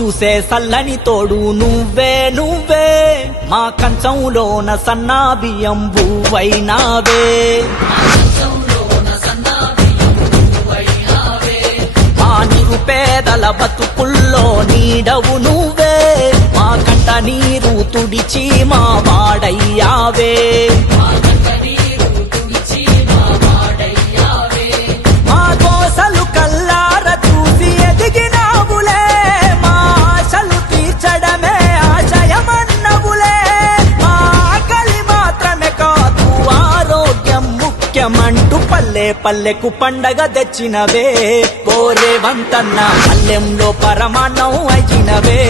చూసే సల్లని తోడు నువ్వే నువ్వే మా కంచంలోన సన్నా బియ్యం బువ్వైనావే మా నిరుపేదల బతుకుల్లో నీడవు నువ్వే మా కంట నీరు తుడిచి మా వాడయ్యావే మా కోసలు కల్లార చూసి ఎదిగినావులే మా ఆశలు తీర్చడమే ఆశయమన్నవులే మా ఆకలి మాత్రమే కాదు ఆరోగ్యం ముఖ్యమంటూ పల్లె పల్లెకు పండగ తెచ్చినవే ఓ రేవంతన్న పల్లెంలో పరమాన్నం అయినవే